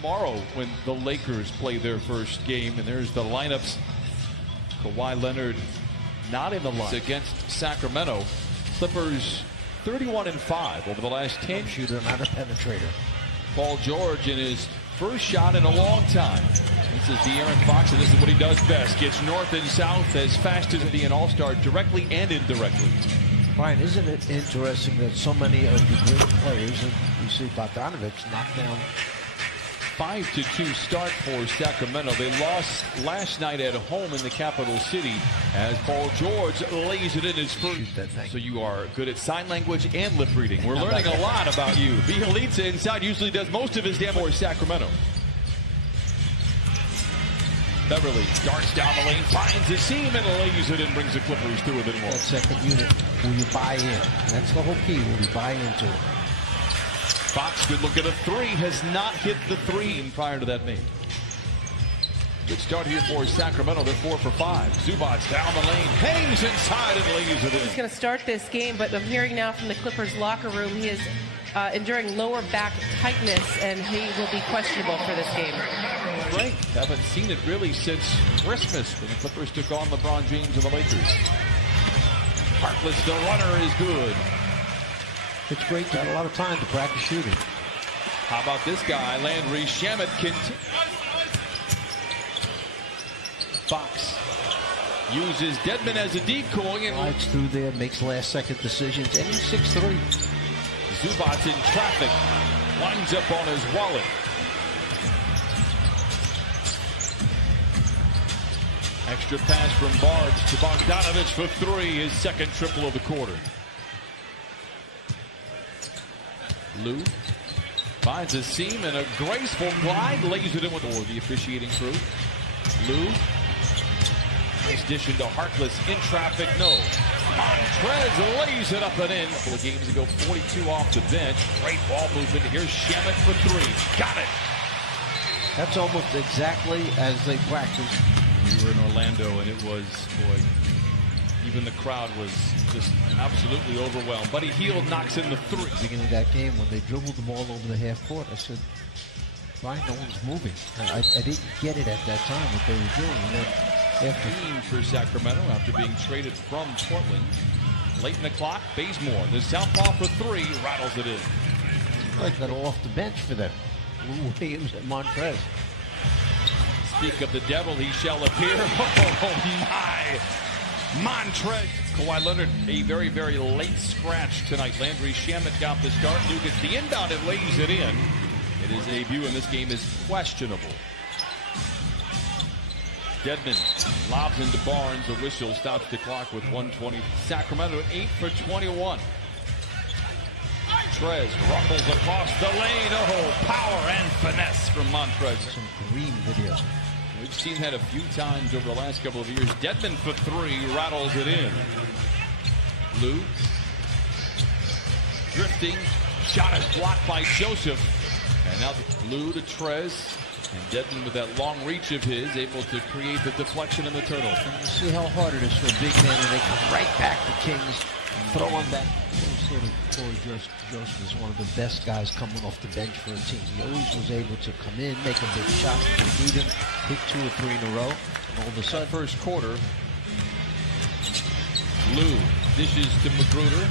Tomorrow when the Lakers play their first game, and there's the lineups. Kawhi Leonard not in the line against Sacramento. Clippers 31-5 over the last 10. Shooter, not a penetrator. Paul George in his first shot in a long time. This is De'Aaron Fox, and this is what he does best. Gets north and south as fast as an all-star, directly and indirectly. Brian, isn't it interesting that so many of the great players, and you see Bogdanovich knock down 5-2 start for Sacramento. They lost last night at home in the capital city as Paul George lays it in his first. So you are good at sign language and lip reading. We're learning a lot about you. Bielitsa inside usually does most of his damage for Sacramento. Beverly darts down the lane, finds the seam, and lays it in, brings the Clippers through within one. That second unit, will you buy in? That's the whole key. Will you buy into it? Fox, good look at a three, has not hit the three prior to that make. Good start here for Sacramento. They're 4 for 5. Zubac's down the lane, hangs inside and lays it in. He's going to start this game, but I'm hearing now from the Clippers locker room he is enduring lower back tightness, and he will be questionable for this game. Great. Haven't seen it really since Christmas when the Clippers took on LeBron James and the Lakers. Harkless, the runner, is good. It's great to have a lot of time to practice shooting. How about this guy, Landry Shamet? Fox uses Dedmon as a decoy and Slides through there, makes last-second decisions, and he's 6'3". Zubac's in traffic, winds up on his wallet. Extra pass from Barnes to Bogdanovich for three, his second triple of the quarter. Lou finds a seam and a graceful glide, lays it in with the officiating crew. Lou, nice dish into Harkless, in traffic, no. Montrez lays it up and in. A couple of games ago, 42 off the bench. Great ball movement. Here's Shamet for three. Got it. That's almost exactly as they practiced. We were in Orlando, and it was, boy, even the crowd was just absolutely overwhelmed. Buddy Hield knocks in the three. At the beginning of that game, when they dribbled the ball over the half court, I said, Brian, no one's moving. I didn't get it at that time what they were doing. And then after for Sacramento after being traded from Portland. Late in the clock, Bazemore, the southpaw for three, rattles it in. like that off the bench for them. Lou Williams and Montrez. Speak of the devil, he shall appear. Oh my! Montrez. Kawhi Leonard, a very, very late scratch tonight. Landry Shamet got the start. Lou gets the inbound and lays it in. And his debut in this game is questionable. Dedmon lobs into Barnes. The whistle stops the clock with 1:20. Sacramento 8 for 21. Montrez rumbles across the lane. Oh, power and finesse from Montrez. Some green video. We've seen that a few times over the last couple of years. Dedmon for three, rattles it in. Lou drifting, shot is blocked by Joseph. And now Lou to Trez. And Dedmon with that long reach of his, able to create the deflection and the turtle. You see how hard it is for a big man, and they come right back to Kings, throw him back. Sort of Corey Joseph is one of the best guys coming off the bench for a team. He always was able to come in, make a big shot, and beat him, hit 2 or 3 in a row, and all of a sudden, first quarter, Lou dishes to Magruder.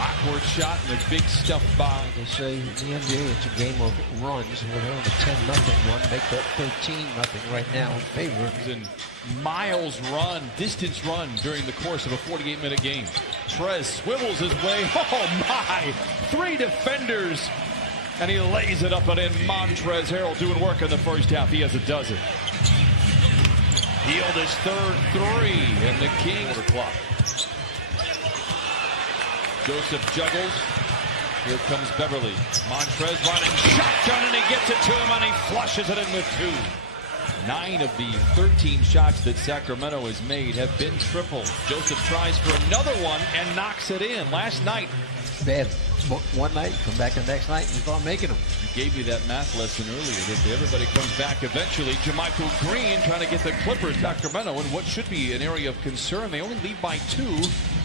Awkward shot and a big stuff by. They say in the NBA it's a game of runs. We're on a 10-0 run, make that 13-0 right now in favor. And miles run, distance run during the course of a 48-minute game. Trez swivels his way. Oh my! 3 defenders, and he lays it up and in. Montrez Harrell doing work in the first half. He has a dozen. Hield his third 3, and the Kings are clock. Joseph juggles. Here comes Beverly. Montrez running shotgun, and he gets it to him, and he flushes it in with 2. 9 of the 13 shots that Sacramento has made have been triples. Joseph tries for another one and knocks it in. Last night, bad one night, come back the next night, and you start making them. You gave me that math lesson earlier that everybody comes back eventually. Jermichael Green trying to get the Clippers, Sacramento, in what should be an area of concern. They only lead by 2,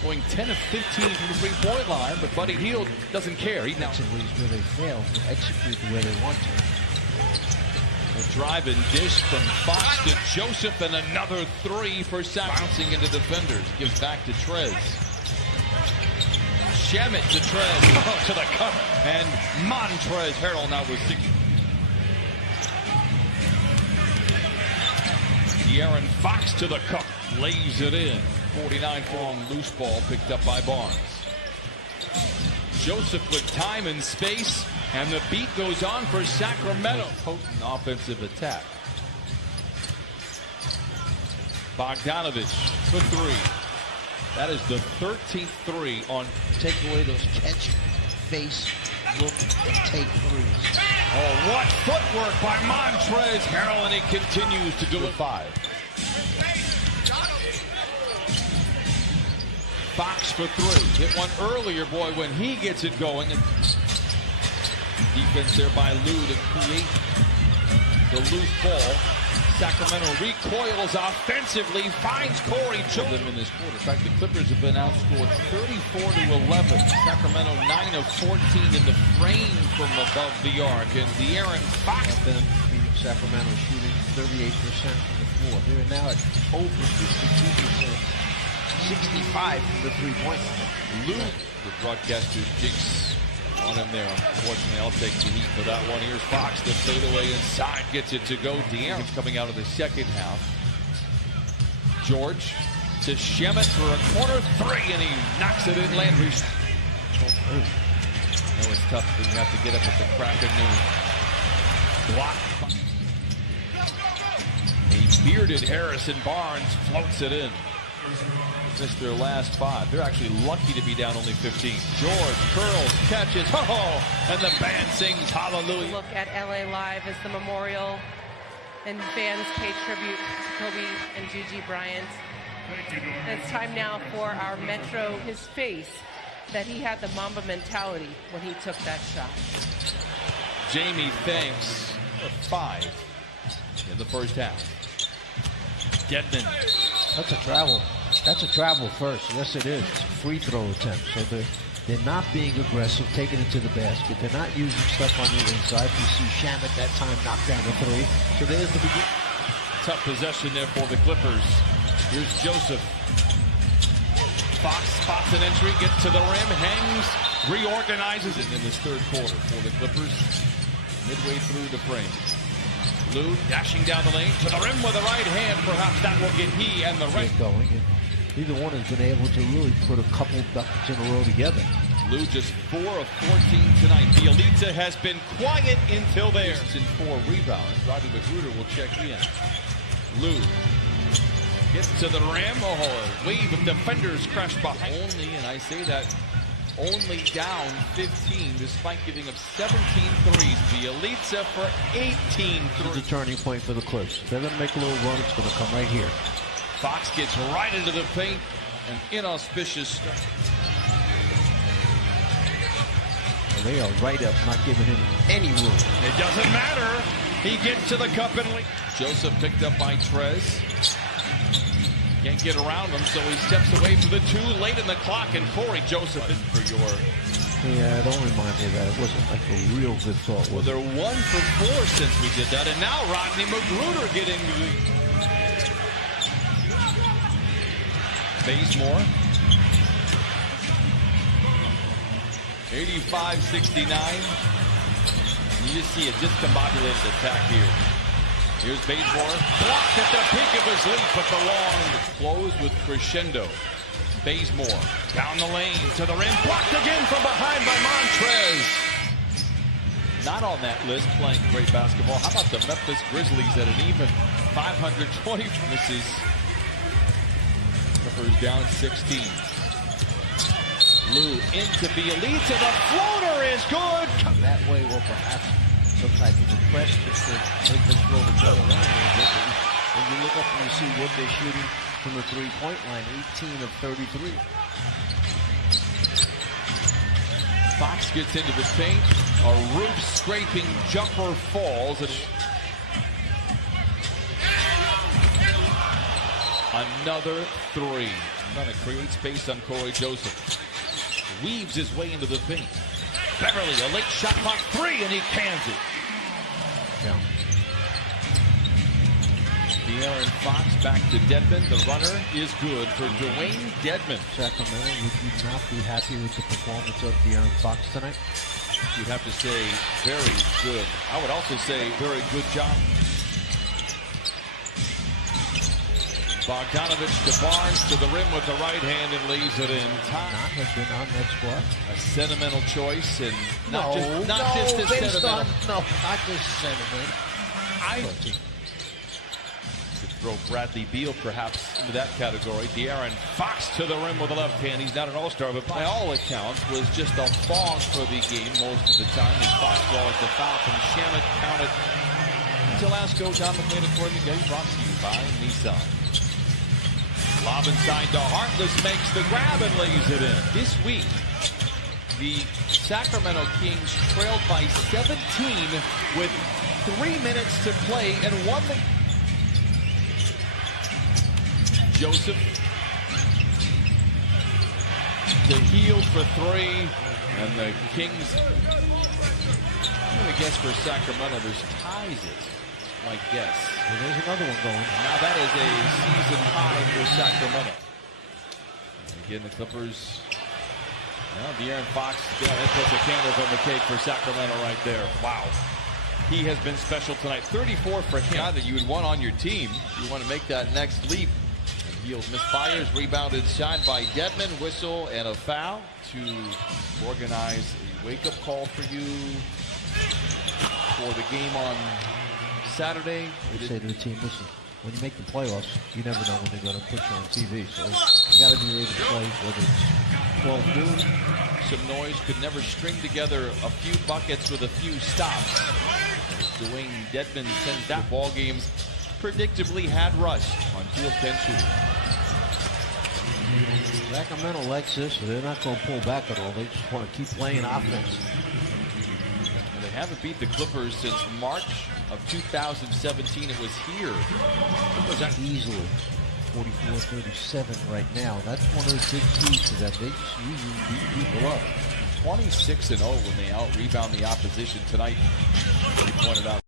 going 10 of 15 from the three-point line, but Buddy Hield doesn't care. He now where they fail to execute the way they want to. a drive and dish from Fox to Joseph, and another 3 for Sac. Bouncing into defenders, gives back to Trez. Shamet to Trez, to the cup, and Montrezl Harrell now with 6. De'Aaron Fox to the cup, lays it in. 49 long loose ball picked up by Barnes. Joseph with time and space, and the beat goes on for Sacramento. Potent offensive attack. Bogdanovich for 3. That is the 13th 3 on. Take away those catch, face, look, and take threes. Oh, what footwork by Montrezl Harrell, and he continues to do it. 5. Fox for 3. Hit one earlier, boy, when he gets it going. Defense there by Lou to create the loose ball. Sacramento recoils offensively, finds Corey Joseph in this quarter. In fact, the Clippers have been outscored 34-11. Sacramento 9 of 14 in the frame from above the arc, and De'Aaron Fox. Sacramento shooting 38% from the floor. They're now at over 52%, 65 from the three-point line. Lou, the broadcaster's jinx on him there. Unfortunately, I'll take the heat for that one. Here's Fox, the fadeaway inside, gets it to go. De'Aaron coming out of the second half. George to Shamet for a corner 3, and he knocks it in. Landry. I know it's tough when you have to get up at the crack of noon. Block. A bearded Harrison Barnes floats it in. Missed their last 5. They're actually lucky to be down only 15. George curls, catches, and the band sings hallelujah. Look at L.A. Live as the memorial and fans pay tribute to Kobe and Gigi Bryant. It's time now for our Metro, his face, that he had the Mamba mentality when he took that shot. Jamie thanks for 5 in the first half. Dedmon. That's a travel. That's a travel first. Yes, it is. It's a free throw attempt. So they're not being aggressive, taking it to the basket. They're not using stuff on the inside. You see Shamet that time knock down the 3. So there's the beginning. Tough possession there for the Clippers. Here's Joseph. Fox spots an entry, gets to the rim, hangs, reorganizes it in this third quarter for the Clippers. Midway through the frame. Lou dashing down the lane to the rim with the right hand. Perhaps that will get he and the right going. And neither one has been able to really put a couple buckets in a row together. Lou just 4 of 14 tonight. Bielitsa has been quiet until there. In 4 rebounds. Rodney McGruder will check in. Lou gets to the rim. Oh, a wave of defenders crash behind. Only, and I say that, only down 15 despite giving up 17 threes. Bielitsa for 18 threes. It's a turning point for the Clips. If they're going to make a little run, it's going to come right here. Fox gets right into the paint. An inauspicious start. Well, they are right up, not giving him any room. It doesn't matter. He gets to the cup and leads. Joseph picked up by Trez. Can't get around him, so he steps away from the 2 late in the clock, and Corey Joseph in for your. Yeah, don't remind me of that. It wasn't like a real good thought. Well, they're 1 for 4 since we did that, and now Rodney McGruder getting the. Bazemore. 85-69. You just see a discombobulated attack here. Here's Bazemore, blocked at the peak of his leap, but the long close with crescendo. Bazemore down the lane to the rim, blocked again from behind by Montrez. Not on that list, playing great basketball. How about the Memphis Grizzlies at an even 520? Misses. Clippers down 16. Lou into Bielitsa. The floater is good. That way, well, perhaps some type of a press just to make them throw the ball around a little bit. When you look up and you see what they're shooting from the three-point line, 18 of 33. Fox gets into the paint. A roof-scraping jumper falls. Another three. Trying to create space on Corey Joseph. Weaves his way into the paint. Beverly, a late shot clock three, and he cans it. Yeah. De'Aaron Fox back to Dedmon. The runner is good for Dwayne Dedmon. Sacramento, would you not be happy with the performance of De'Aaron Fox tonight? You'd have to say very good. I would also say very good job. Bogdanovich to Barnes to the rim with the right hand and leaves it in. Not have been on that squad. A sentimental choice and not just a sentimental. Not just sentiment. To throw Bradley Beal perhaps into that category. De'Aaron Fox to the rim with the left hand. He's not an all-star, but by all accounts was just a fog for the game most of the time. As Fox draws the foul from Shamet, counted. Telasco, Tom McLean, and Courtney Gay, brought to you by Nissan. Lob inside to Harkless, makes the grab and lays it in. This week, the Sacramento Kings trailed by 17 with 3 minutes to play and won the... Joseph to Hield for three, and the Kings, I'm going to guess for Sacramento, there's ties it. My guess. Well, there's another one going. Now that is a season high for Sacramento. And again, the Clippers. Well, De'Aaron Fox, yeah, that puts the candles on the cake for Sacramento right there. Wow. He has been special tonight. 34 for him. Guy that you would want on your team. You want to make that next leap. And Hield misfires, rebounded shot by Dedmon. Whistle and a foul to organize a wake-up call for you for the game on Saturday. We say to the team, listen, when you make the playoffs, you never know when they're going to put you on TV. So you got to be ready to play, whether it's 12 noon. Some noise, could never string together a few buckets with a few stops. Dwayne Dedmon sends that ball games predictably had rushed on 2 of 10 shooting. Sacramento likes this, so they're not going to pull back at all. They just want to keep playing offense. And they haven't beat the Clippers since March of 2017. It was here. Clippers are easily 44-37 right now. That's one of the big keys to that. They just usually beat people up. 26-0 when they out-rebound the opposition tonight. He pointed out.